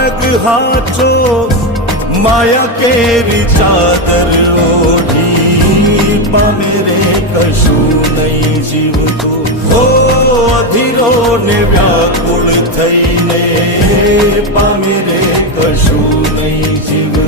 માર્ગ હાચો માયા કેરી ચાદર ઓઢી પામે રે કશું નહીં જીવતો હો અધીરો ને વ્યાકુળ થઈને પામે રે કશું નહીં જીવ